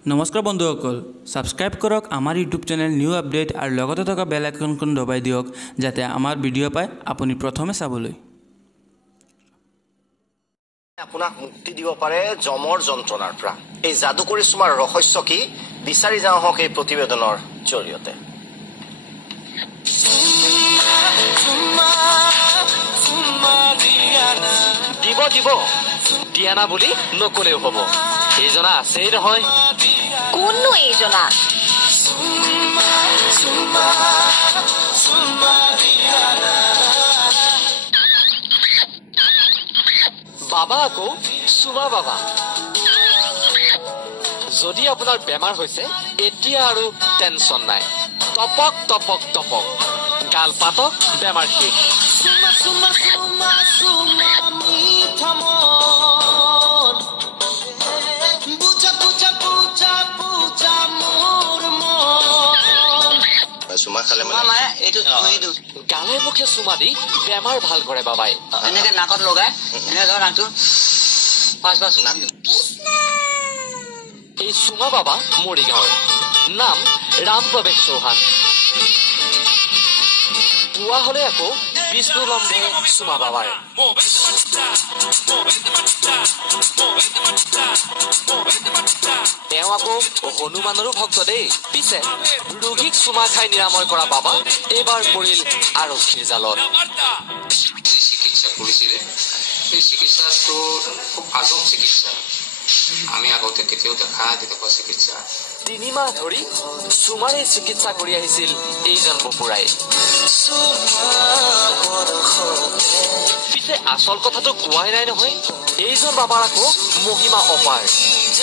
নমস্কাৰ বন্ধুসকল, সাবস্ক্ৰাইব কৰক আমাৰ ইউটিউব চেনেল নিউ আপডেট আৰু লগতে থকা বেল আইকনখন দবাই দিয়ক যাতে আমাৰ ভিডিঅ' পায় আপুনি প্ৰথমে চাবলৈ। আপোনাক মুক্তি দিব পাৰে জমৰ যন্ত্ৰণাৰ পৰা। এই যাদুকৰী চুমাৰ ৰহস্য কি বিচাৰি যাওঁ হওক এই প্ৰতিবেদনৰ জৰিয়তে। দিব দিব দিয়ানা বুলি নকলেও হ'ব। এইজনা আছেই নহয়। কোননো এইজনা? বাবা আকৌ চুমা বাবা। যদি আপোনাৰ বেমাৰ হৈছে এতিয়া আৰু টেনচন নাই। টপক টপক টপক গাল পাতক বেমাৰ শেষ। গালে মুখে চুমা দি বেমাৰ ভাল কৰে বাবাই। এনেকে নাকত লগাই এনে ধৰ নাকটো পাঁচবাৰ চুমা। এই চুমা বাবা মৰিগাঁৱৰ, নাম ৰাম প্ৰৱেশ চৌহান। পুৱা হলে আকৌ বিষ্ণু লম্ভে চুমা বাবাৰ। তেওঁ আকৌ হনুমানৰো ভক্ত দেই। পিছে ৰোগীক চুমা খাই নিৰাময় কৰা বাবা এইবাৰ পৰিল আৰক্ষীৰ জালত। চিকিৎসা কৰিছিলে সেই চিকিৎসাটো খুব আজব চিকিৎসা। আমি আগতে কেতিয়াও দেখা তেনেকুৱা চিকিৎসা। ৩ মাহ ধৰি চুমাৰ এই চিকিৎসা কৰি আহিছিল এইজন বপুৰাই। পিছে আচল কথাটো কোৱাই নাই নহয়। এইজন বাবাৰ আকৌ মহিমা অপাৰ।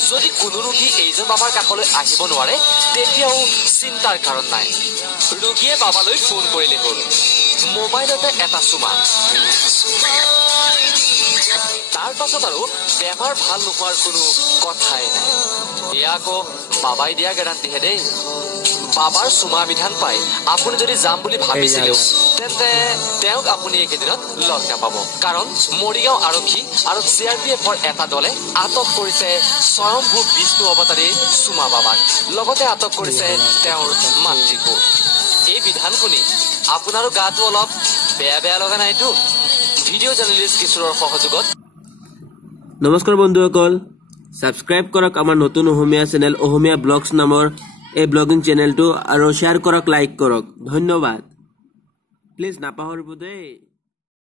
যদি কোনো ৰোগী এইজন বাবাৰ কাষলৈ আহিব নোৱাৰে তেতিয়াও চিন্তাৰ কাৰণ নাই। ৰোগীয়ে বাবালৈ ফোন কৰিলে হ'ল, মোবাইলতে এটা চুমা। তাৰ পাছত আৰু বেমাৰ ভাল নোহোৱাৰ কোনো কথাই নাই। এয়া আকৌ বাবাই দিয়া গেৰাণ্টিহে দেই। বাবাৰ চুমা বিধান পাই আপুনি যদি যাম বুলি ভাবিছিলেও তেন্তে তেওঁক আপুনি এইকেইদিনত লগ নাপাব। কাৰণ মৰিগাঁও আৰক্ষী আৰু CRPFৰ এটা দলে আটক কৰিছে স্বয়ম্ভূ বিষ্ণু অৱতাৰী চুমা বাবাক। লগতে আটক কৰিছে তেওঁৰ মাতৃকো। এই বিধান শুনি আপোনাৰো গাটো অলপ বেয়া বেয়া লগা নাইতো? ভিডিঅ' জাৰ্নেলিষ্ট কিশোৰৰ সহযোগত। নমস্কাৰ বন্ধুসকল, সাবস্ক্ৰাইব কৰক আমাৰ নতুন অসমীয়া চেনেল অসমীয়া ব্লগছ নামৰ এই ব্লগিং চেনেলটো আৰু শ্বেয়াৰ কৰক, লাইক কৰক। ধন্যবাদ। প্লিজ নাপাহৰিব দেই।